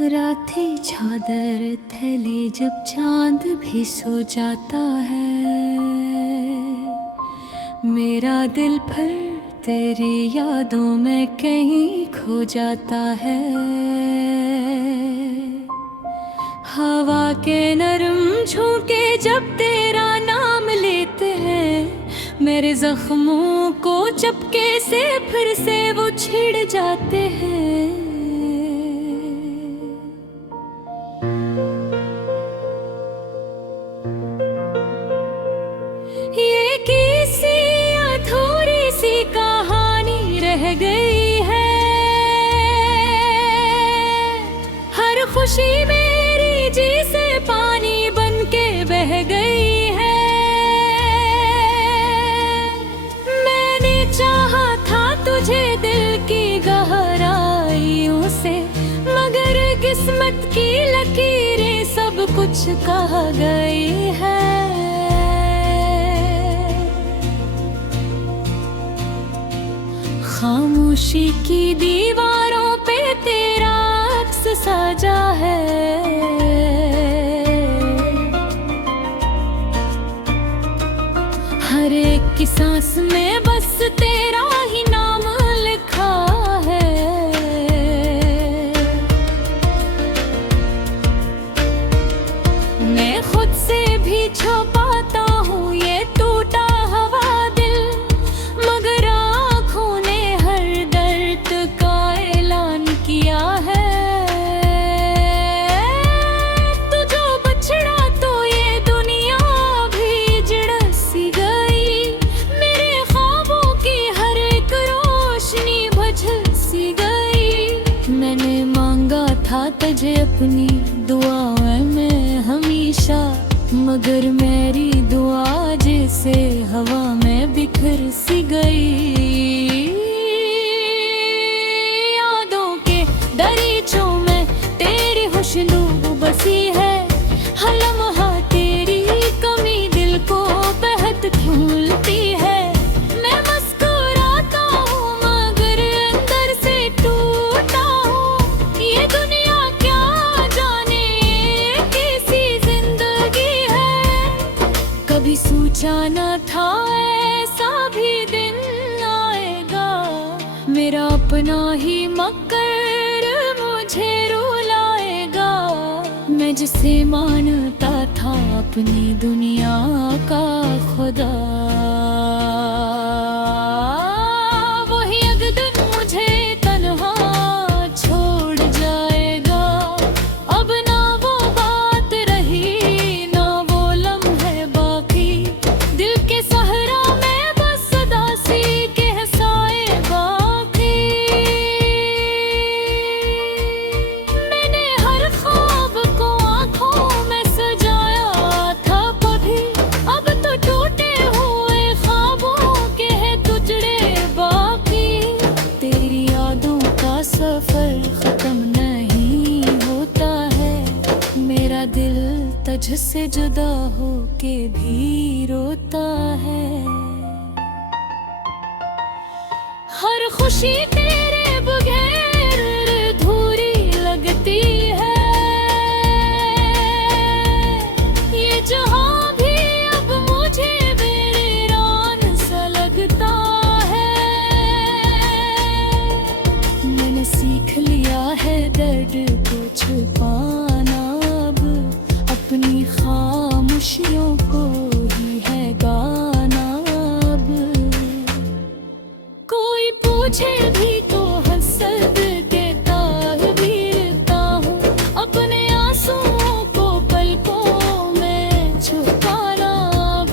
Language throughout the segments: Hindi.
रातें चादर थैले जब चांद भी सो जाता है, मेरा दिल फिर तेरी यादों में कहीं खो जाता है। हवा के नरम झोंके जब तेरा नाम लेते हैं, मेरे जख्मों को चपके से फिर से वो छिड़ जाते हैं। ये किसी अधूरी सी कहानी रह गई है, हर खुशी मेरी जी से पानी बन के बह गई है। मैंने चाहा था तुझे दिल की गहराइयों से, मगर किस्मत की लकीरें सब कुछ कह गई है। खामोशी की दीवारों पे तेरा अक्स सजा है, हर एक की सांस में बस तेरा ही नाम लिखा है। मैं खुद से भी छुपाता हूँ ये टूटा हुआ दिल, मगर आँखों ने हर दर्द का ऐलान किया है। तू जो बछड़ा तो ये दुनिया भी जड़ सी गई, मेरे ख्वाबों की हर एक रोशनी बुझ सी गई। मैंने मांगा था तुझे अपनी दुआओं में हमेशा, मगर मेरी दुआ जैसे हवा में बिखर सी गई। यादों के दरीचों में तेरी खुशबू बसी है, हर लम्हा तेरी कमी दिल को बेहद झूलती है। मैं मुस्कुराता हूँ मगर अंदर से टूटा हूँ, ये दुनिया क्या जाने कैसी जिंदगी है। कभी सोचा न था ऐसा भी दिन आएगा, मेरा अपना ही मकर मुझे रुलाएगा। मैं जिसे मानता था अपनी दुनिया का खुदा, वही एक दिन मुझे तन्हा छोड़ जाएगा। अब ना वो बात रही ना वो लम्हे बाकी, दिल के सहरा में बस उदासी के साए बाकी। मैंने हर ख्वाब को आँखों में सजाया था कभी, अब तो टूटे हुए ख्वाबों के हैं टुकड़े बाकी। तेरी यादों का सफर खत्म नहीं होता है, मेरा दिल तुझसे जुदा होके भी रोता है। हर खुशी तेरे बगैर अधूरी लगती है, ये जहां भी अब मुझे वीरान सा लगता है। मैंने सीख लिया है दर्द को छुपाना, अब अपनी खामोशियों को ही है गाना। अब कोई पूछे भी तो हंसद के ताहवीरता हूँ, अपने आंसुओं को पलकों में छुपाना। अब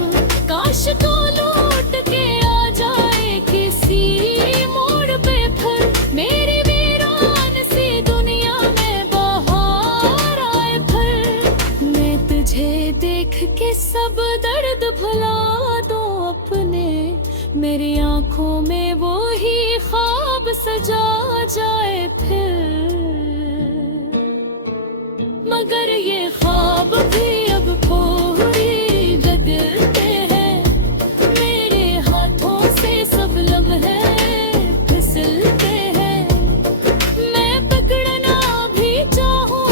काश तो लौट के आ जाए किसी मोड़ पे फिर, मेरी वीरान सी दुनिया में बाहर आए फिर। मैं तुझे देख के सब दर्द भुला दूं अपने, मेरी आंखों में वो ही ख्वाब सजा जाए फिर। मगर ये ख्वाब भी अब पूरी बदलते हैं, मेरे हाथों से सब लम्हे फिसलते हैं। मैं पकड़ना भी चाहूं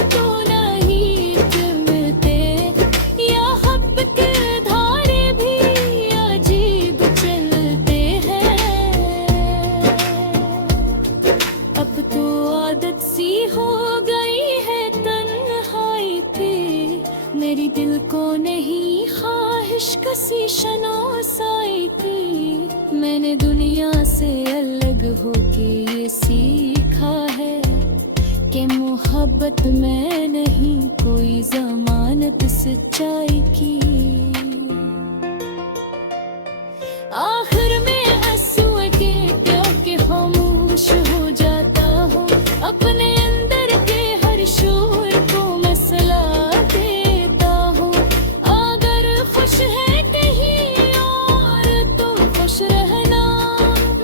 मैंने दुनिया से अलग होके ये सीखा है कि मोहब्बत में नहीं कोई जमानत सच्चाई की। आखिर में आंसू के क्योंकि खामोश हो जाता हूँ, अपने अंदर के हर शोर को मसला देता हूँ। अगर खुश है कहीं और तो खुश रहना,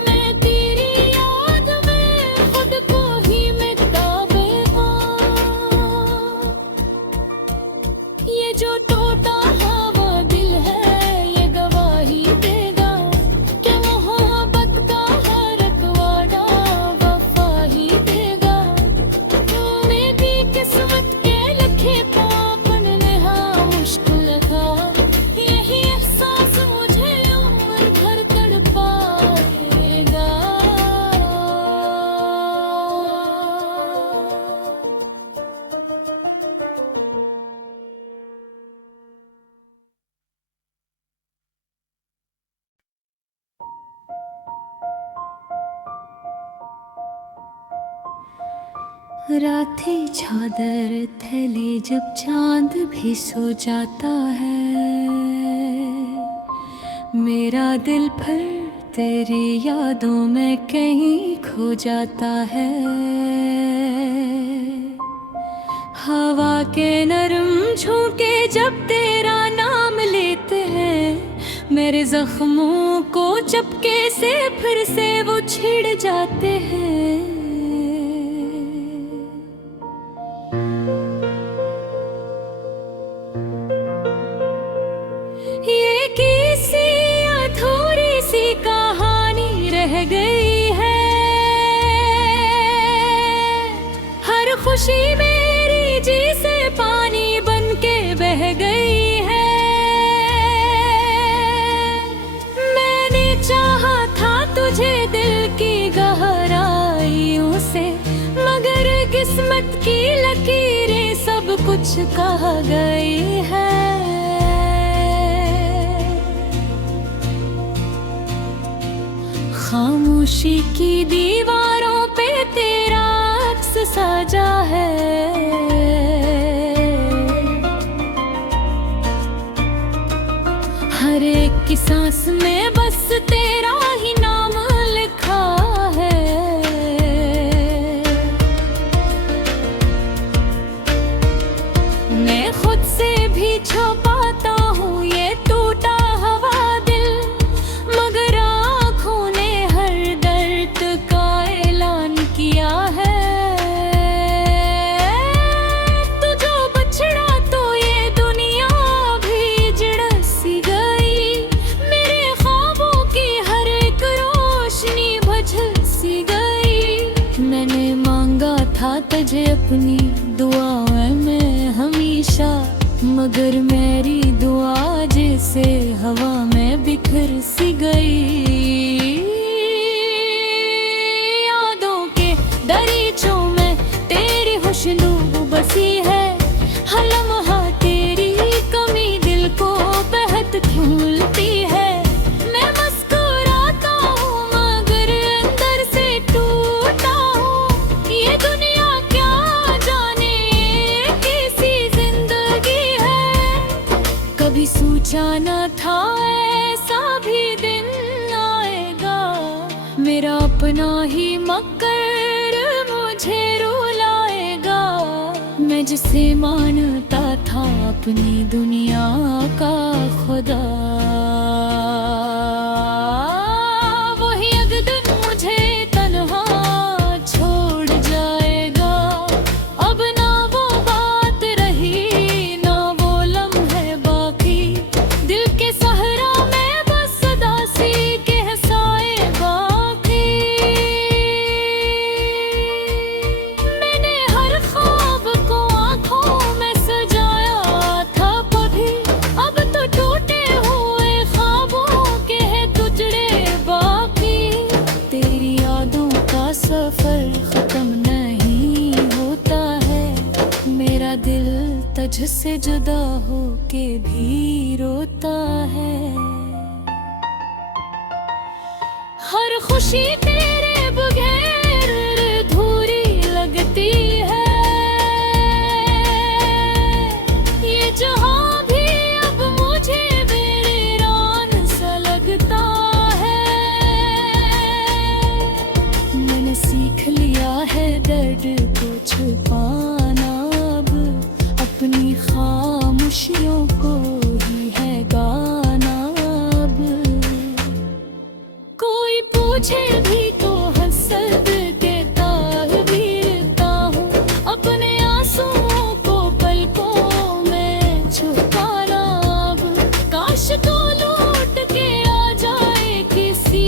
मैं तेरी याद में खुद को ही मिटा बेवफा। ये जो टूटा हुआ दिल है ये गवाही देगा कि मोहब्बत का हर वादा वफा ही देगा। मेरी किस्मत के लिखे पापन ने हाँ मुश्किल था, यही एहसास मुझे उम्र भर तड़पाएगा। रातें चादर थैले जब चांद भी सो जाता है, मेरा दिल फिर तेरी यादों में कहीं खो जाता है। हवा के नरम झोंके जब तेरा नाम लेते हैं, मेरे जख्मों को चपके से फिर से वो छिड़ जाते हैं। ये किसी अधूरी सी कहानी रह गई है, हर खुशी मेरी जी से पानी बन के बह गई है। मैंने चाहा था तुझे दिल की गहराइयों से, मगर किस्मत की लकीरें सब कुछ कह गई है। खामोशी की दीवारों पे तेरा अक्स सजा है, हर एक की सांस में बस तेरा ही नाम लिखा है। मैं खुद से भी छुपाता हूँ ये टूटा हुआ दिल, मगर आँखों ने हर दर्द का ऐलान किया है। तू जो बछड़ा तो ये दुनिया भी जड़ सी गई, मेरे ख्वाबों की हर एक रोशनी बुझ सी गई। मैंने मांगा था तुझे अपनी दुआओं में हमेशा, मगर मेरी दुआ जैसे हवा में बिखर सी गई। यादों के दरीचों में तेरी खुशबू बसी है, हर लम्हा तेरी कमी दिल को बेहद झूलती है। मैं मुस्कुराता हूँ मगर अंदर से टूटा हूँ, ये दुनिया क्या जाने कैसी जिंदगी है। कभी सोचा न था ऐसा भी दिन आएगा, मेरा अपना ही मकर मुझे रुलाएगा। मैं जिसे मानता था अपनी दुनिया का खुदा, वही एक दिन मुझे तन्हा छोड़ जाएगा। अब ना वो बात रही ना वो लम्हे बाकी, दिल के सहरा में बस उदासी के साए बाकी। मैंने हर ख्वाब को आँखों में सजाया था कभी, अब तो टूटे हुए ख्वाबों के टुकड़े बाकी। तेरी यादों का सफर खत्म नहीं होता है, मेरा दिल तुझसे जुदा होके भी रोता है। खुशी तेरे बगैर अधूरी लगती है। ये जहां भी अब मुझे वीरान सा लगता है। मैंने सीख लिया है दर्द को छुपाना, अब अपनी खामोशियों को ही है गाना। अब कोई पूछे भी तो हंसद के ताहवीरता हूँ, अपने आंसुओं को पलकों में छुपाना। अब काश तो लौट के आ जाए किसी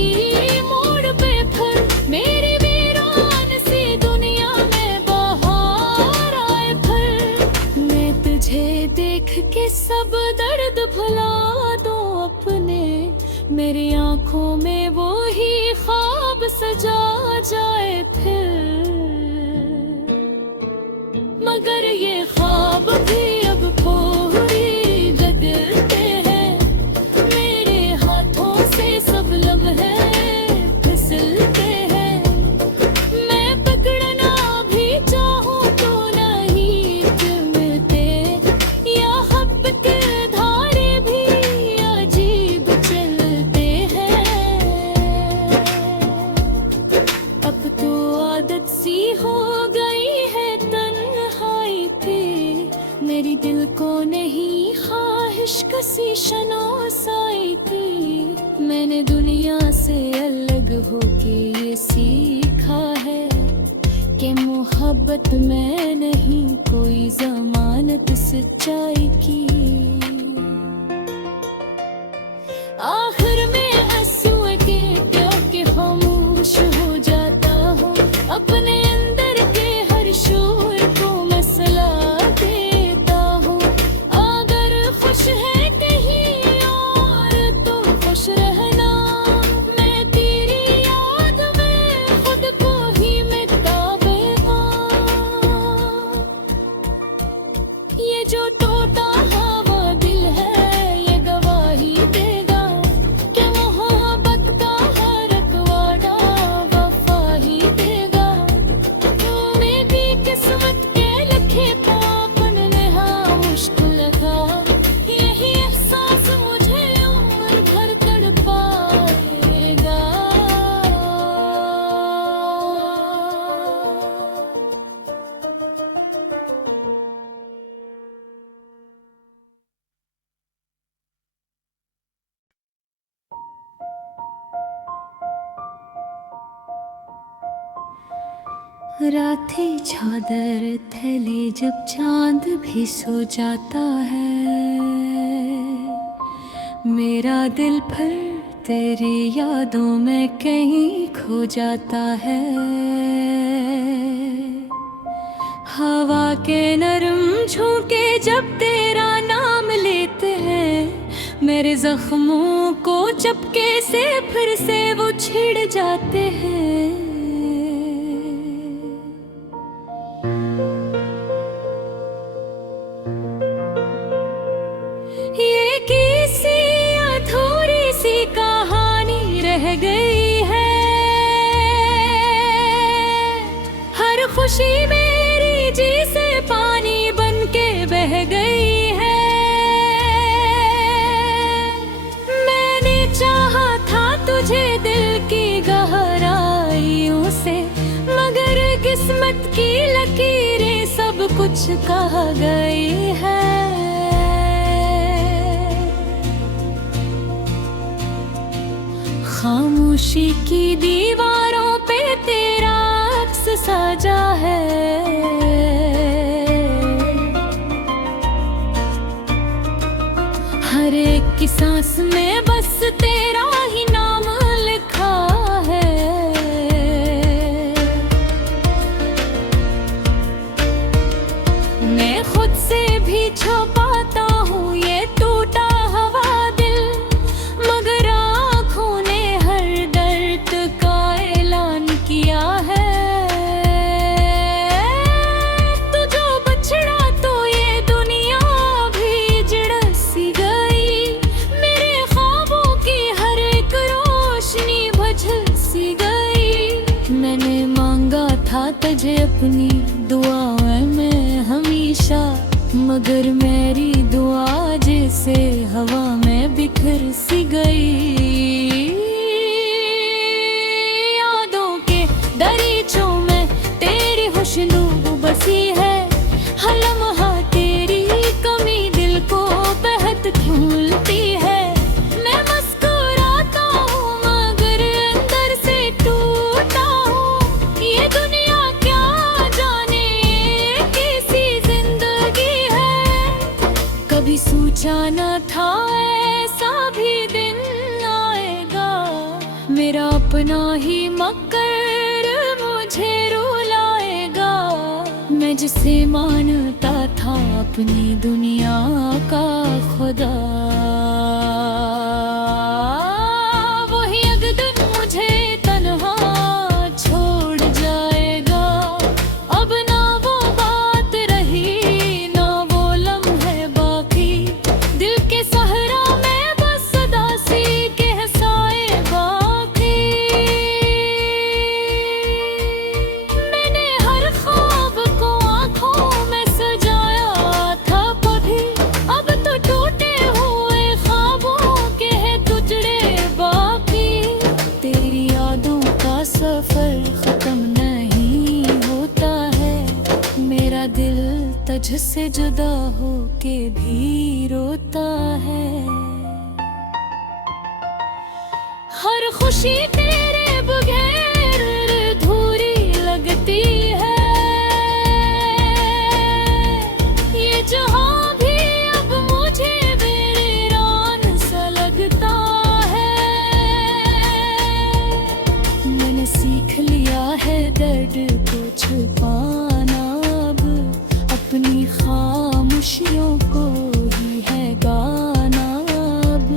मोड़ पे फिर, मेरी वीरान सी दुनिया में बाहर आए फिर। मैं तुझे देख के सब दर्द भुला दूं अपने, मेरी आंखों में वो ही ख्वाब सजा जाए फिर। मगर ये ख्वाब भी अब पूरी बदलते हैं, मेरे हाथों से सब लम्हे फिसलते हैं। मैं पकड़ना भी चाहूँ तो नहीं मिलते, या हब के धारे भी अजीब चलते हैं। अब तो आदत सी हो गई है तन्हाई की, मेरी दिल को नहीं ख्वाहिश कसी शनासाई की। मैंने दुनिया से अलग होके ये सीखा है कि मोहब्बत में नहीं कोई जमानत सच्चाई की। आखिर में आंसुओं के क्योंकि खामोश हो जाता हूँ, अपने अंदर के हर शोर को मसला देता हूँ। अगर खुश है कहीं और तो खुश रहना, मैं तेरी याद में खुद को ही मिटा बैठा। ये जो टूटा हुआ दिल है ये गवाही देगा कि मोहब्बत का हर वादा वफा ही देगा। मेरी किस्मत के लिखे पापन नेहा मुश्किल था, यही एहसास मुझे उम्र भर तड़पाएगा। रातें चादर थैले जब चांद भी सो जाता है, मेरा दिल फिर तेरी यादों में कहीं खो जाता है। हवा के नरम झोंके जब तेरा नाम लेते हैं, मेरे जख्मों को चपके से फिर से वो छिड़ जाते हैं। ये किसी अधूरी सी कहानी रह गई है, हर खुशी मेरी जी से पानी बन के बह गई है। मैंने चाहा था तुझे दिल की गहराइयों से, मगर किस्मत की लकीरें सब कुछ कह गई है। खामोशी की दीवारों पे तेरा अक्स सजा है, हर एक की सांस में बस तेरा ही नाम लिखा है। मैं खुद से भी छुपाता हूँ ये टूटा हुआ दिल, मगर आँखों ने हर दर्द का ऐलान किया है। तू जो बछड़ा तो ये दुनिया भी जड़ सी गई, मेरे था तुझे अपनी दुआओं में हमेशा, मगर मेरी दुआ जैसे हवा में बिखर सी गई। यादों के दरीचों में तेरी खुशबू बसी है, हर लम्हा तेरी कमी दिल को बेहद खींचती है। मैं मुस्कुराता हूँ मगर अंदर से टूटा हूँ, ये दुनिया क्या जाने कैसी जिंदगी है। कभी सोचा न था ऐसा भी दिन आएगा, मेरा अपना ही मकर मुझे रुलाएगा। मैं जिसे मानता था अपनी दुनिया का खुदा, वही एक दिन मुझे तन्हा छोड़ जाएगा। अब ना वो बात रही ना वो लम्हे बाकी, दिल के सहरा में बस सदा सी के साए बाकी। मैंने हर ख्वाब को आँखों में सजाया था कभी, अब तो टूटे हुए ख्वाबों के हैं टुकड़े बाकी। तेरी यादों का सफर खत्म नहीं होता है, मेरा दिल तुझसे जुदा होके भी रोता है। हर खुशी तेरे बगैर अधूरी लगती है, ये जहां भी अब मुझे वीरान सा लगता है। मैंने सीख लिया है दर्द को छुपाना, अब अपनी खामोशियों को ही है गाना। अब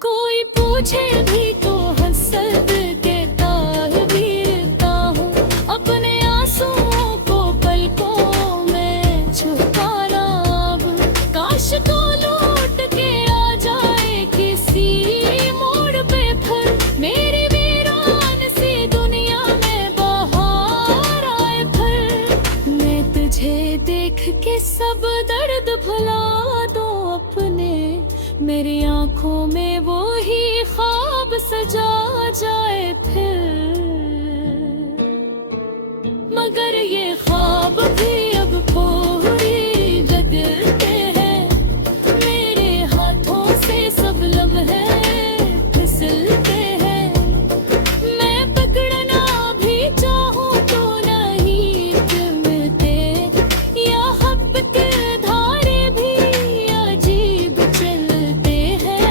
कोई पूछे भी तो हंसद के ताहबीरता हूँ, अपने आंसुओं को पलकों में छुपाना। अब काश तो लौट के आ जाए किसी मोड़ पे फिर, मेरी वीरान सी दुनिया में बाहर आए फिर। मैं तुझे देख के सब दर्द भुला दूं अपने, मेरी आंखों में वो ही ख्वाब सजा जाए फिर। मगर ये ख्वाब भी अब पूरी बदलते हैं, मेरे हाथों से सब लम्हे फिसलते हैं। मैं पकड़ना भी चाहूँ तो नहीं मिलते, या खप के धारे भी अजीब चलते हैं।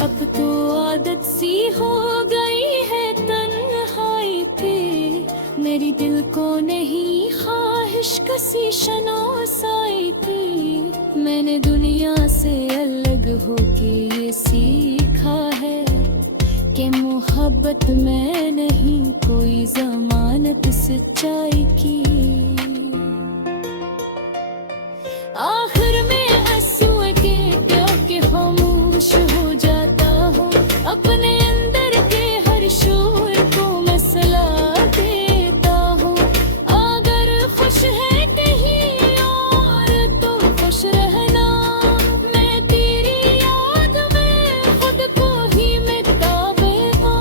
अब तो आदत सी हो गई है तन्हाई की, मेरी दिल को नहीं ख्वाहिश कसी शनासाई थी। मैंने दुनिया से अलग होके ये सीखा है कि मोहब्बत में नहीं कोई जमानत सच्चाई की। आखिर में आंसुओं के क्योंकि खामोश हो जाता हूँ, अपने अंदर के हर शोर को मसला देता हूँ। अगर खुश है कहीं और तो खुश रहना, मैं तेरी याद में खुद को ही मिटा देगा।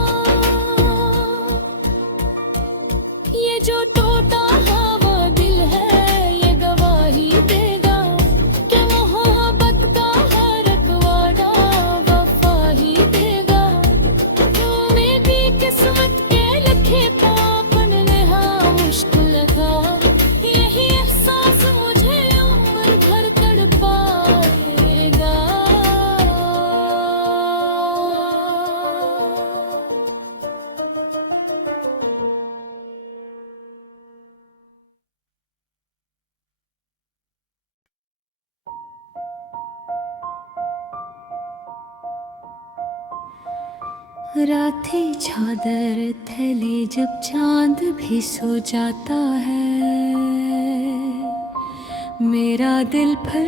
ये जो टूटा हुआ दिल है ये गवाही देगा कि मोहब्बत का हर एक वादा वफा ही देगा। मेरी किस्मत के लिखे पापन ने हाँ मुश्किल था, यही एहसास मुझे उम्र भर तड़पाएगा। रातें चादर थैली जब चांद भी सो जाता है, मेरा दिल फिर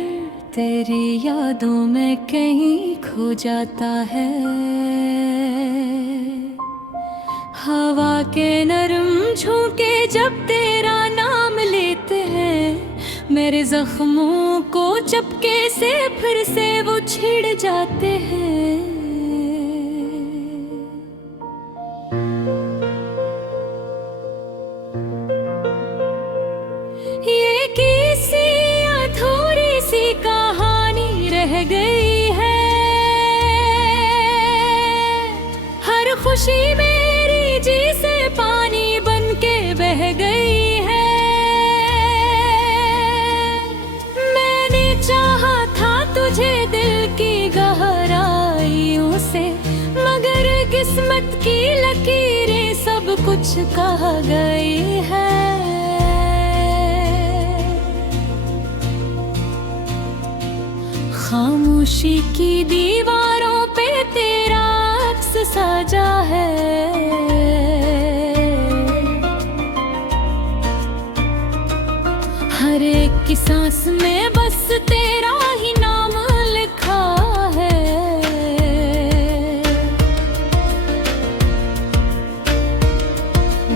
तेरी यादों में कहीं खो जाता है। हवा के नरम झोंके जब तेरा नाम लेते हैं, मेरे जख्मों को चपके से फिर से वो छिड़ जाते हैं। ये किसी अधूरी सी कहानी रह गई है, हर खुशी मेरी जी से पानी बन के बह गई है। मैंने चाहा था तुझे दिल की गहराइयों से, मगर किस्मत की लकीरें सब कुछ कह गई है। खामोशी की दीवारों पे तेरा अक्स सजा है, हर एक की सांस में बस तेरा ही नाम लिखा है।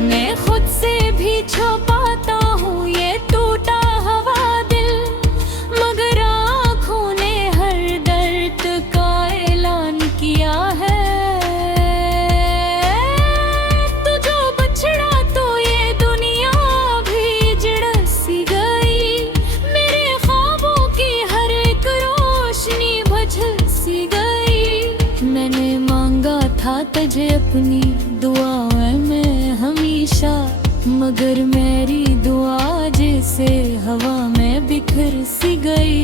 मैं खुद से भी छुपाता हूँ ये टूटा हुआ दिल, मगर आँखों ने हर दर्द का ऐलान किया है। तू जो बछड़ा तो ये दुनिया भी झिड़क सी गई, मेरे ख्वाबों की हर एक रोशनी बुझ सी गई। मैंने मांगा था तुझे अपनी दुआओं में हमेशा, मगर मेरी दुआ जैसे हवा में बिखर सी गई।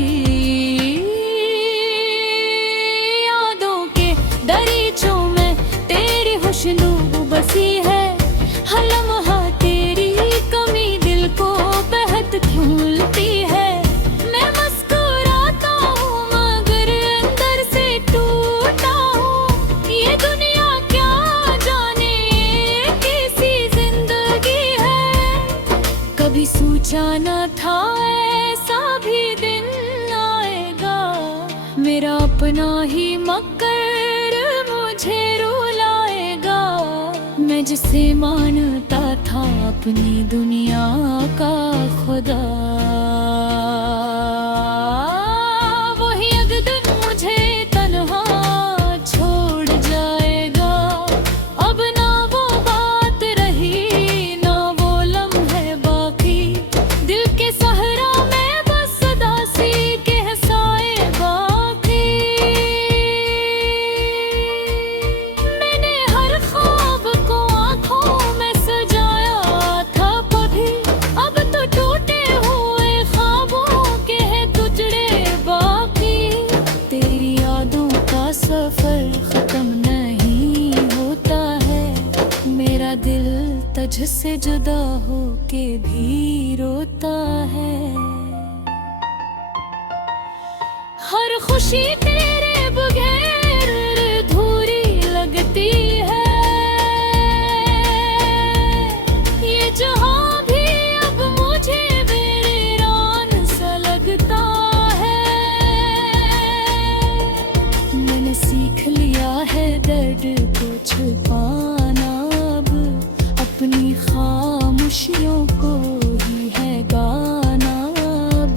यादों के दरीचों में तेरी खुशबू बसी है, हर लम्हा तेरी कमी दिल को बेहद खिलती है। मैं मुस्कुराता हूँ मगर अंदर से टूटा हूँ, ये दुनिया क्या जाने कैसी जिंदगी है। कभी सोचा न था ऐसा भी दिन आएगा, मेरा अपना ही मकर मुझे रुलाएगा। मैं जिसे मानता था अपनी दुनिया का खुदा, वही एक दिन मुझे तन्हा छोड़ जाएगा। अब ना वो बात रही ना वो लम्हे बाकी, दिल के सहरा में बस उदासी के साए बाकी। मैंने हर ख्वाब को आँखों में सजाया था कभी, अब तो टूटे हुए ख्वाबों के हैं टुकड़े बाकी। तेरी यादों का सफर खत्म नहीं होता है, मेरा दिल तुझसे जुदा हो के भी रोता है। हर खुशी तेरे बगैर अधूरी लगती है, ये जहां भी अब मुझे वीरान सा लगता है। मैंने सीख लिया है दर्द को छुपाना, अब अपनी खामोशियों को ही है गाना। अब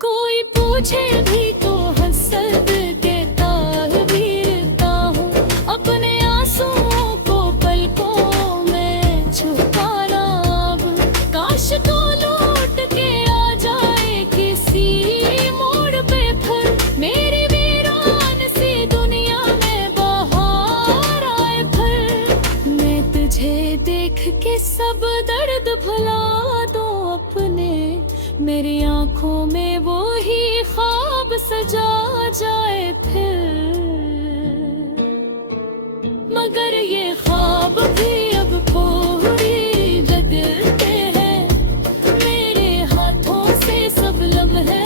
कोई पूछे भी तो हंसद के ताहवीरता हूँ, अपने आंसुओं को पलकों में छुपाना। अब काश तो लौट के आ जाए किसी मोड़ पे फिर, मेरी वीरान सी दुनिया में बाहर आए फिर। मैं तुझे देख के सब दर्द भुला दूं अपने, मेरी आंखों में वो ही ख्वाब सजा जाए फिर। मगर ये ख्वाब भी अब पूरी बदलते हैं, मेरे हाथों से सब लम्हे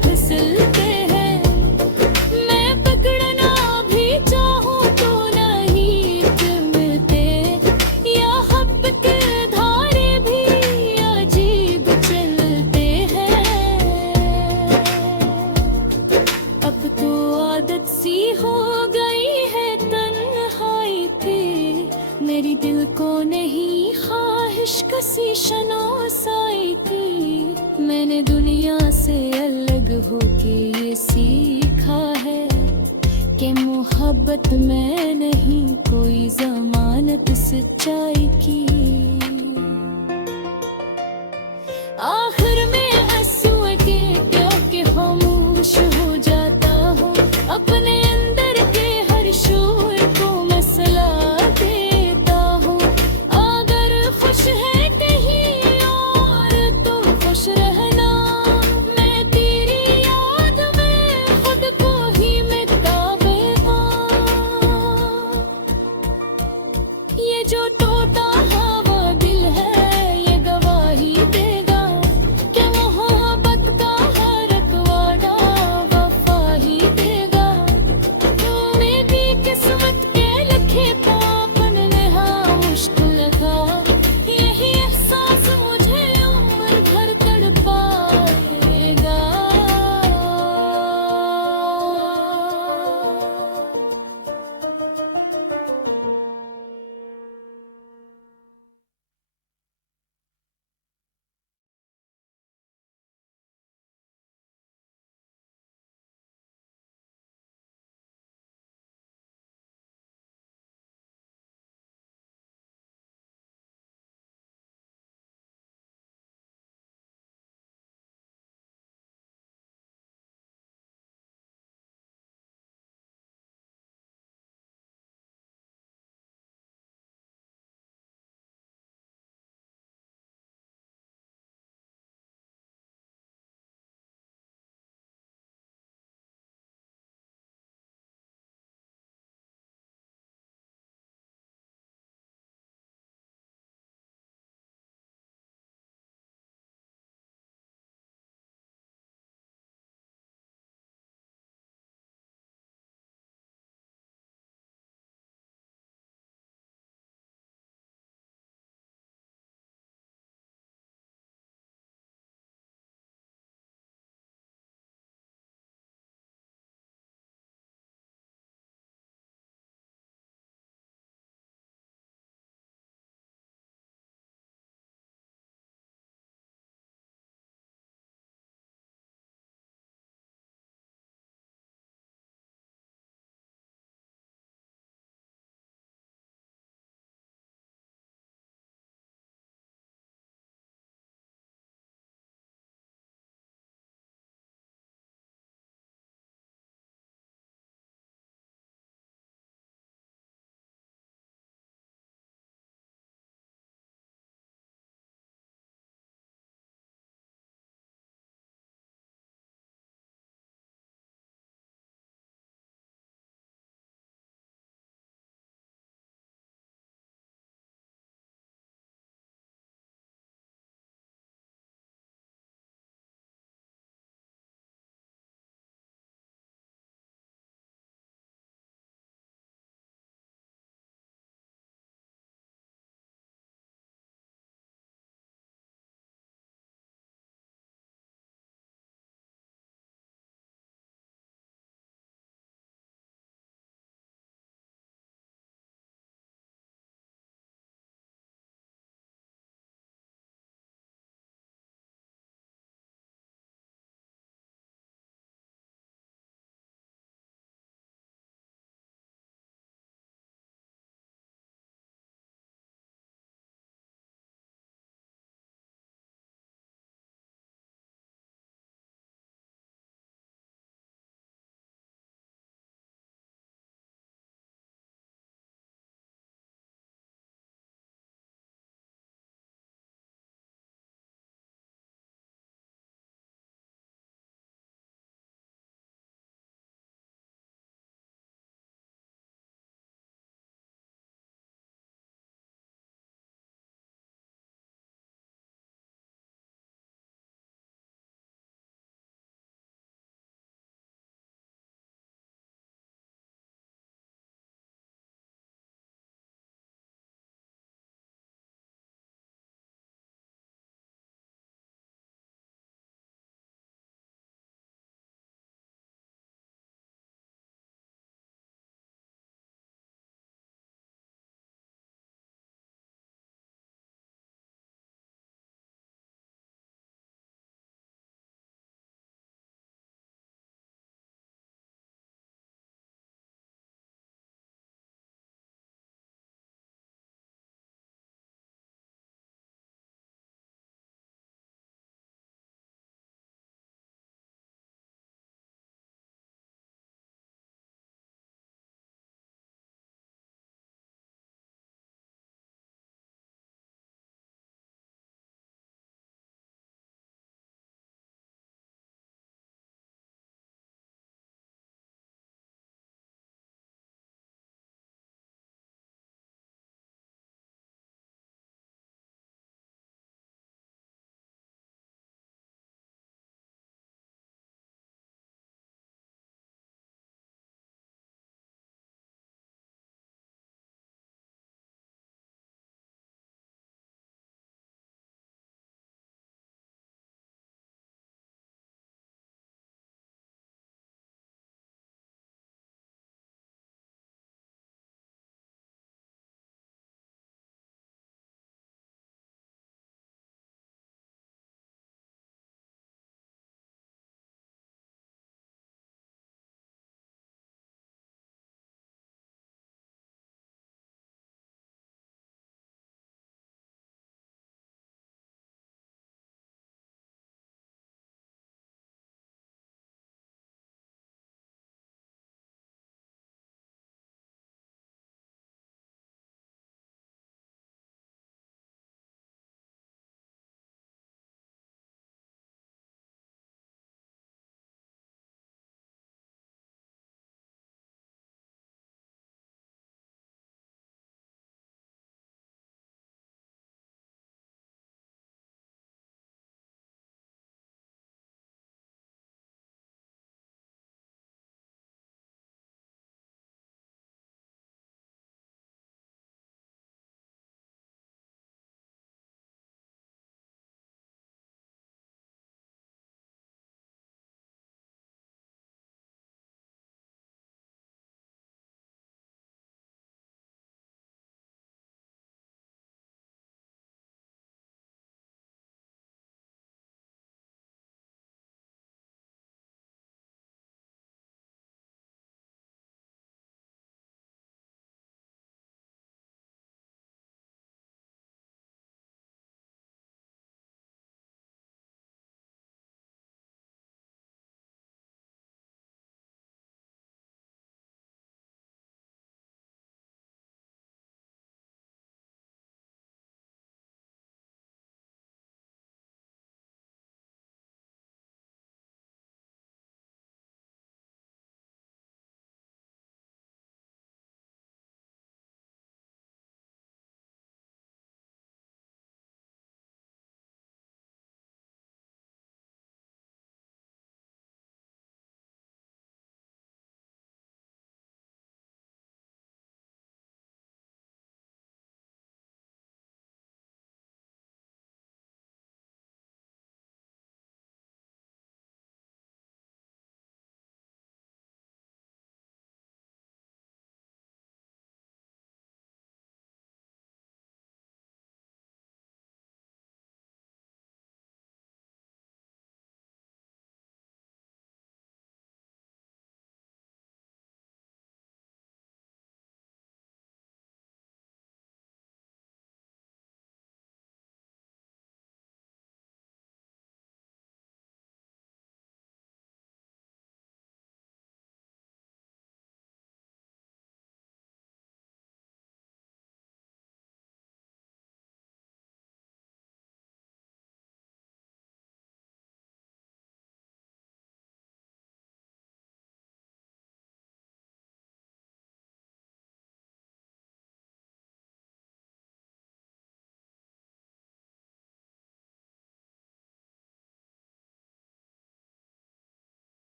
फिसलते हैं। मैं पकड़ना भी चाहूँ तो नहीं मिलते, या हब के धारे भी अजीब चलते हैं। अब तो आदत सी हो गई है तन्हाई थी, सी शनो साई की। मैंने दुनिया से अलग होके ये सीखा है कि मोहब्बत में नहीं कोई जमानत सच्चाई की।